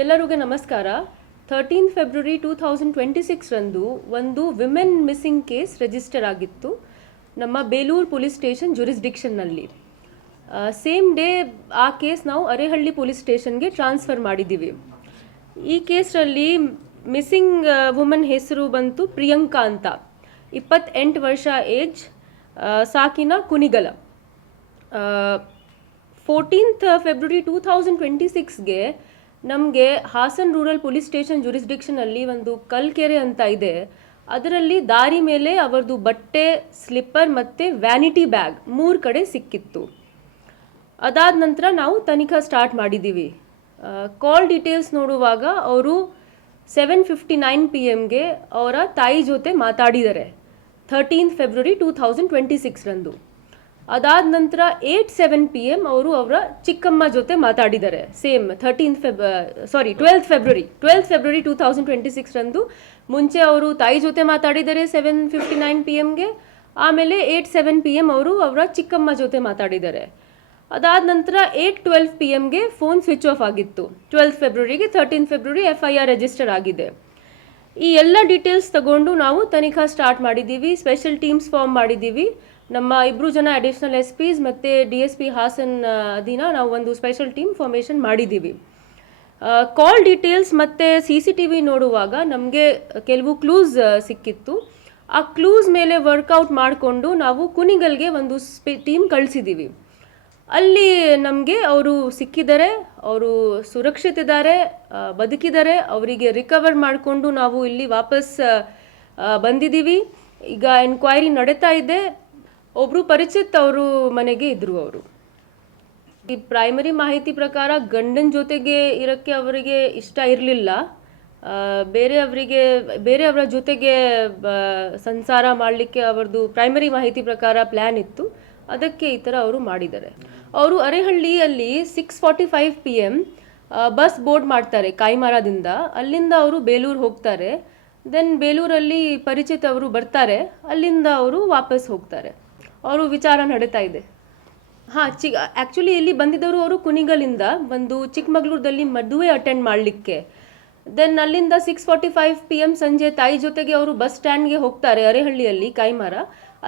ಎಲ್ಲರಿಗೂ ನಮಸ್ಕಾರ. Thirteen February two thousand twenty ಸಿಕ್ಸ್ರಂದು ಒಂದು ವಿಮೆನ್ ಮಿಸ್ಸಿಂಗ್ ಕೇಸ್ ರಿಜಿಸ್ಟರ್ ಆಗಿತ್ತು. ನಮ್ಮ ಬೇಲೂರು ಪೊಲೀಸ್ ಸ್ಟೇಷನ್ ಜುರಿಸ್ಡಿಕ್ಷನ್ನಲ್ಲಿ ಸೇಮ್ ಡೇ ಆ ಕೇಸ್ ನಾವು ಅರೇಹಳ್ಳಿ ಪೊಲೀಸ್ ಸ್ಟೇಷನ್ಗೆ ಟ್ರಾನ್ಸ್ಫರ್ ಮಾಡಿದ್ದೀವಿ. ಈ ಕೇಸಲ್ಲಿ ಮಿಸ್ಸಿಂಗ್ ವುಮನ್ ಹೆಸರು ಬಂತು ಪ್ರಿಯಾಂಕಾ ಅಂತ. ಇಪ್ಪತ್ತೆಂಟು ವರ್ಷ ಏಜ್ ಸಾಕಿನ ಕುನಿಗಲ fourteenth February two thousand twenty ಸಿಕ್ಸ್ಗೆ ನಮಗೆ ಹಾಸನ್ ರೂರಲ್ ಪೊಲೀಸ್ ಸ್ಟೇಷನ್ ಜುರಿಸ್ಡಿಕ್ಷನಲ್ಲಿ ಒಂದು ಕಲ್ಕೆರೆ ಅಂತ ಇದೆ. ಅದರಲ್ಲಿ ದಾರಿ ಮೇಲೆ ಅವರದು ಬಟ್ಟೆ, ಸ್ಲಿಪ್ಪರ್ ಮತ್ತು ವ್ಯಾನಿಟಿ ಬ್ಯಾಗ್ ಮೂರು ಕಡೆ ಸಿಕ್ಕಿತ್ತು. ಅದಾದ ನಂತರ ನಾವು ತನಿಖಾ ಸ್ಟಾರ್ಟ್ ಮಾಡಿದ್ದೀವಿ ಕಾಲ್ ಡೀಟೇಲ್ಸ್ ನೋಡುವಾಗ ಅವರು ಸೆವೆನ್ ಫಿಫ್ಟಿ ನೈನ್ ಪಿ ಎಮ್ಗೆ ಅವರ ತಾಯಿ ಜೊತೆ ಮಾತಾಡಿದ್ದಾರೆ thirteen February two thousand twenty ಸಿಕ್ಸ್ರಂದು ಅದಾದ ನಂತರ ಏಟ್ ಸೆವೆನ್ ಪಿ ಎಂ ಅವರು ಅವರ ಚಿಕ್ಕಮ್ಮ ಜೊತೆ ಮಾತಾಡಿದ್ದಾರೆ. Same thirteen Feb sorry twelfth February twelfth February two thousand twenty ಸಿಕ್ಸ್ರಂದು ಮುಂಚೆ ಅವರು ತಾಯಿ ಜೊತೆ ಮಾತಾಡಿದ್ದಾರೆ ಸೆವೆನ್ ಫಿಫ್ಟಿ ನೈನ್ ಪಿ ಎಮ್ಗೆ ಆಮೇಲೆ ಏಟ್ ಸೆವೆನ್ ಪಿ ಎಂ ಅವರು ಅವರ ಚಿಕ್ಕಮ್ಮ ಜೊತೆ ಮಾತಾಡಿದ್ದಾರೆ. ಅದಾದ ನಂತರ ಏಟ್ ಟ್ವೆಲ್ವ್ ಪಿ ಎಮ್ಗೆ ಫೋನ್ ಸ್ವಿಚ್ ಆಫ್ ಆಗಿತ್ತು. Twelfth ಫೆಬ್ರವರಿಗೆ thirteen February F I R register ಆಗಿದೆ. ಈ ಎಲ್ಲ ಡೀಟೇಲ್ಸ್ ತಗೊಂಡು ನಾವು ತನಿಖಾ ಸ್ಟಾರ್ಟ್ ಮಾಡಿದ್ದೀವಿ. ಸ್ಪೆಷಲ್ ಟೀಮ್ಸ್ ಫಾರ್ಮ್ ಮಾಡಿದ್ದೀವಿ. ನಮ್ಮ ಇಬ್ಬರು ಜನ ಅಡಿಷ್ನಲ್ ಎಸ್ ಪಿಸ್ ಮತ್ತು ಡಿ ಎಸ್ ಪಿ ಹಾಸನ್ ದಿನ ನಾವು ಒಂದು ಸ್ಪೆಷಲ್ ಟೀಮ್ ಫಾರ್ಮೇಷನ್ ಮಾಡಿದ್ದೀವಿ. ಕಾಲ್ ಡೀಟೇಲ್ಸ್ ಮತ್ತು ಸಿ ಸಿ ಟಿ ವಿ ನೋಡುವಾಗ ನಮಗೆ ಕೆಲವು ಕ್ಲೂಸ್ ಸಿಕ್ಕಿತ್ತು. ಆ ಕ್ಲೂಸ್ ಮೇಲೆ ವರ್ಕೌಟ್ ಮಾಡಿಕೊಂಡು ನಾವು ಕುನಿಗಲ್ಗೆ ಒಂದು ಸ್ಪೆ ಟೀಮ್ ಕಳಿಸಿದ್ದೀವಿ. ಅಲ್ಲಿ ನಮಗೆ ಅವರು ಸಿಕ್ಕಿದ್ದಾರೆ ಅವರು ಸುರಕ್ಷಿತಿದ್ದಾರೆ ಬದುಕಿದ್ದಾರೆ ಅವರಿಗೆ ರಿಕವರ್ ಮಾಡಿಕೊಂಡು ನಾವು ಇಲ್ಲಿ ವಾಪಸ್ ಬಂದಿದ್ದೀವಿ. ಈಗ ಎನ್ಕ್ವೈರಿ ನಡೀತಾ ಇದೆ. ಒಬ್ಬರು ಪರಿಚಿತ್ ಅವರು ಮನೆಗೆ ಇದ್ದರು ಅವರು. ಈ ಪ್ರೈಮರಿ ಮಾಹಿತಿ ಪ್ರಕಾರ ಗಂಡನ ಜೊತೆಗೆ ಇರೋಕ್ಕೆ ಅವರಿಗೆ ಇಷ್ಟ ಇರಲಿಲ್ಲ. ಬೇರೆಯವರಿಗೆ ಬೇರೆಯವರ ಜೊತೆಗೆ ಸಂಸಾರ ಮಾಡಲಿಕ್ಕೆ ಅವರದು ಪ್ರೈಮರಿ ಮಾಹಿತಿ ಪ್ರಕಾರ ಪ್ಲ್ಯಾನ್ ಇತ್ತು. ಅದಕ್ಕೆ ಈ ಥರ ಅವರು ಮಾಡಿದ್ದಾರೆ. ಅವರು ಅರೆಹಳ್ಳಿಯಲ್ಲಿ six forty five P M bus board ಮಾಡ್ತಾರೆ ಕಾಯಿಮಾರದಿಂದ. ಅಲ್ಲಿಂದ ಅವರು ಬೇಲೂರು ಹೋಗ್ತಾರೆ. ದೆನ್ ಬೇಲೂರಲ್ಲಿ ಪರಿಚಿತ ಅವರು ಬರ್ತಾರೆ. ಅಲ್ಲಿಂದ ಅವರು ವಾಪಸ್ ಹೋಗ್ತಾರೆ. ಅವರು ವಿಚಾರ ನಡೀತಾ ಇದೆ. ಹಾಂ, ಚಿ ಆ್ಯಕ್ಚುಲಿ ಇಲ್ಲಿ ಬಂದಿದ್ದವರು ಅವರು ಕುನಿಗಲಿಂದ ಒಂದು ಚಿಕ್ಕಮಗಳೂರಲ್ಲಿ ಮದುವೆ ಅಟೆಂಡ್ ಮಾಡಲಿಕ್ಕೆ. ದೆನ್ ಅಲ್ಲಿಂದ six forty five P M ಸಂಜೆ ತಾಯಿ ಜೊತೆಗೆ ಅವರು ಬಸ್ ಸ್ಟ್ಯಾಂಡ್ಗೆ ಹೋಗ್ತಾರೆ, ಅರೆಹಳ್ಳಿಯಲ್ಲಿ, ಕೈಮಾರ.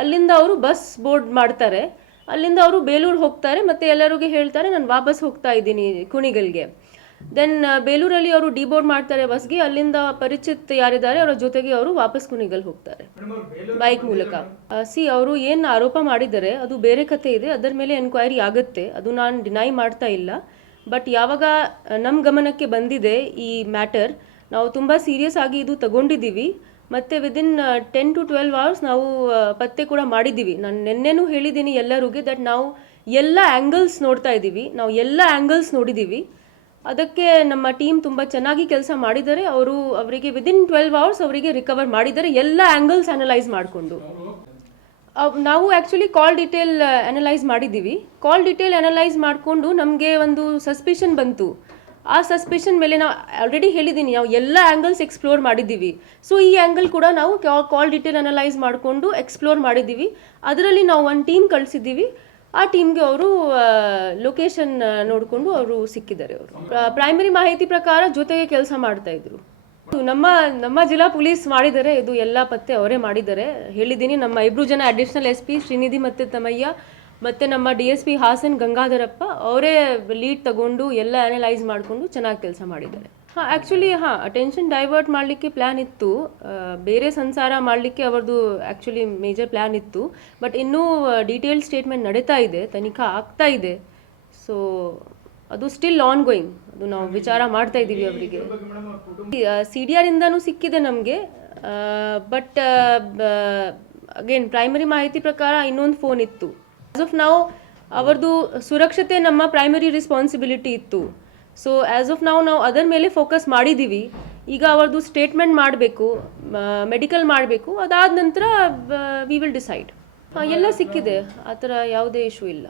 ಅಲ್ಲಿಂದ ಅವರು ಬಸ್ ಬೋರ್ಡ್ ಮಾಡ್ತಾರೆ. ಅಲ್ಲಿಂದ ಅವರು ಬೇಲೂರು ಹೋಗ್ತಾರೆ, ಮತ್ತು ಎಲ್ಲರಿಗೂ ಹೇಳ್ತಾರೆ, ನಾನು ವಾಪಸ್ ಹೋಗ್ತಾ ಇದ್ದೀನಿ ಕುಣಿಗಲ್ಗೆ. ದೆನ್ ಬೇಲೂರಲ್ಲಿ ಅವರು ಡಿಬೋರ್ಡ್ ಮಾಡ್ತಾರೆ ಬಸ್ಗೆ. ಅಲ್ಲಿಂದ ಪರಿಚಿತ್ ಯಾರಿದ್ದಾರೆ, ಅವರ ಜೊತೆಗೆ ಅವರು ವಾಪಸ್ ಕುಣಿಗಲ್ ಹೋಗ್ತಾರೆ. ಬೈಕ್ ಮೂಲಕ. ಸಿ ಅವರು ಏನು ಆರೋಪ ಮಾಡಿದ್ದಾರೆ ಅದು ಬೇರೆ ಕಥೆ ಇದೆ. ಅದರ ಮೇಲೆ ಎನ್ಕ್ವೈರಿ ಆಗುತ್ತೆ. ಅದು ನಾನು ಡಿನೈ ಮಾಡ್ತಾ ಇಲ್ಲ. ಬಟ್ ಯಾವಾಗ ನಮ್ಮ ಗಮನಕ್ಕೆ ಬಂದಿದೆ ಈ ಮ್ಯಾಟರ್ ನಾವು ತುಂಬ ಸೀರಿಯಸ್ ಆಗಿ ಇದು ತಗೊಂಡಿದ್ದೀವಿ. ಮತ್ತು within ten to twelve hours ನಾವು ಪತ್ತೆ ಕೂಡ ಮಾಡಿದ್ದೀವಿ. ನಾನು ನಿನ್ನೆನೂ ಹೇಳಿದ್ದೀನಿ ಎಲ್ಲರಿಗೂ ದಟ್ ನಾವು ಎಲ್ಲ ಆ್ಯಂಗಲ್ಸ್ ನೋಡ್ತಾ ಇದ್ದೀವಿ. ನಾವು ಎಲ್ಲ ಆ್ಯಂಗಲ್ಸ್ ನೋಡಿದ್ದೀವಿ. ಅದಕ್ಕೆ ನಮ್ಮ ಟೀಮ್ ತುಂಬ ಚೆನ್ನಾಗಿ ಕೆಲಸ ಮಾಡಿದ್ದಾರೆ. ಅವರು ಅವರಿಗೆ ವಿದಿನ್ ಟ್ವೆಲ್ವ್ ಅವರ್ಸ್ ಅವರಿಗೆ ರಿಕವರ್ ಮಾಡಿದ್ದಾರೆ. ಎಲ್ಲ ಆ್ಯಂಗಲ್ಸ್ ಅನಲೈಸ್ ಮಾಡಿಕೊಂಡು. ನಾವು ಆ್ಯಕ್ಚುಲಿ ಕಾಲ್ ಡೀಟೇಲ್ ಅನಲೈಸ್ ಮಾಡಿದ್ದೀವಿ. ಕಾಲ್ ಡೀಟೇಲ್ ಅನಲೈಸ್ ಮಾಡಿಕೊಂಡು ನಮಗೆ ಒಂದು ಸಸ್ಪಿಷನ್ ಬಂತು. ಆ ಸಸ್ಪಿಷನ್ ಮೇಲೆ ನಾವು ಆಲ್ರೆಡಿ ಹೇಳಿದ್ದೀನಿ. ನಾವು ಎಲ್ಲ ಆ್ಯಂಗಲ್ಸ್ ಎಕ್ಸ್ಪ್ಲೋರ್ ಮಾಡಿದ್ದೀವಿ. ಸೊ ಈ ಆ್ಯಂಗಲ್ ಕೂಡ ನಾವು ಕಾಲ್ ಡೀಟೇಲ್ ಅನಲೈಸ್ ಮಾಡಿಕೊಂಡು ಎಕ್ಸ್ಪ್ಲೋರ್ ಮಾಡಿದ್ದೀವಿ. ಅದರಲ್ಲಿ ನಾವು ಒಂದು ಟೀಮ್ ಕಳಿಸಿದ್ದೀವಿ. ಆ ಟೀಮ್ಗೆ ಅವರು ಲೊಕೇಶನ್ ನೋಡಿಕೊಂಡು ಅವರು ಸಿಕ್ಕಿದ್ದಾರೆ ಅವರು. ಪ್ರೈಮರಿ ಮಾಹಿತಿ ಪ್ರಕಾರ ಜೊತೆಗೆ ಕೆಲಸ ಮಾಡ್ತಾ ಇದ್ರು. ಇದು ನಮ್ಮ ನಮ್ಮ ಜಿಲ್ಲಾ ಪೊಲೀಸ್ ಮಾಡಿದ್ದಾರೆ ಇದು ಎಲ್ಲ ಪತ್ತೆ ಅವರೇ ಮಾಡಿದ್ದಾರೆ. ಹೇಳಿದ್ದೀನಿ, ನಮ್ಮ ಇಬ್ರು ಜನ ಅಡಿಷನಲ್ ಎಸ್ ಪಿ ಶ್ರೀನಿಧಿ ಮತ್ತು ತಮಯ್ಯ ಮತ್ತು ನಮ್ಮ D S P Hassan Gangadharappa ಅವರೇ ಲೀಡ್ ತಗೊಂಡು ಎಲ್ಲ ಅನಲೈಸ್ ಮಾಡಿಕೊಂಡು ಚೆನ್ನಾಗಿ ಕೆಲಸ ಮಾಡಿದ್ದಾರೆ. ಹಾಂ ಆ್ಯಕ್ಚುಲಿ ಹಾಂ ಅಟೆನ್ಷನ್ ಡೈವರ್ಟ್ ಮಾಡಲಿಕ್ಕೆ ಪ್ಲ್ಯಾನ್ ಇತ್ತು. ಬೇರೆ ಸಂಸಾರ ಮಾಡಲಿಕ್ಕೆ ಅವರದು ಆ್ಯಕ್ಚುಲಿ ಮೇಜರ್ ಪ್ಲ್ಯಾನ್ ಇತ್ತು. ಬಟ್ ಇನ್ನೂ ಡೀಟೇಲ್ ಸ್ಟೇಟ್ಮೆಂಟ್ ನಡೀತಾ ಇದೆ, ತನಿಖಾ ಆಗ್ತಾ ಇದೆ. ಸೊ ಅದು ಸ್ಟಿಲ್ ಆನ್ ಗೋಯಿಂಗ್ ಅದು ನಾವು ವಿಚಾರ ಮಾಡ್ತಾ ಇದ್ದೀವಿ ಅವರಿಗೆ. ಸಿ ಡಿ ಆರ್ ಇಂದನೂ ಸಿಕ್ಕಿದೆ ನಮಗೆ ಬಟ್ ಅಗೇನ್ ಪ್ರೈಮರಿ ಮಾಹಿತಿ ಪ್ರಕಾರ ಇನ್ನೊಂದು ಫೋನ್ ಇತ್ತು. ಆಸ್ ಆಫ್ ನಾವು ಅವರದು ಸುರಕ್ಷತೆ ನಮ್ಮ ಪ್ರೈಮರಿ ರೆಸ್ಪಾನ್ಸಿಬಿಲಿಟಿ ಇತ್ತು. ಸೊ ಆ್ಯಸ್ ಆಫ್ ನಾವು ನಾವು ಅದರ ಮೇಲೆ ಫೋಕಸ್ ಮಾಡಿದ್ದೀವಿ. ಈಗ ಅವ್ರದ್ದು ಸ್ಟೇಟ್ಮೆಂಟ್ ಮಾಡಬೇಕು ಮೆಡಿಕಲ್ ಮಾಡಬೇಕು. ಅದಾದ ನಂತರ, ವಿ ವಿಲ್ ಡಿಸೈಡ್ ಎಲ್ಲ ಸಿಕ್ಕಿದೆ. ಆ ಥರ ಯಾವುದೇ ಇಶ್ಯೂ ಇಲ್ಲ.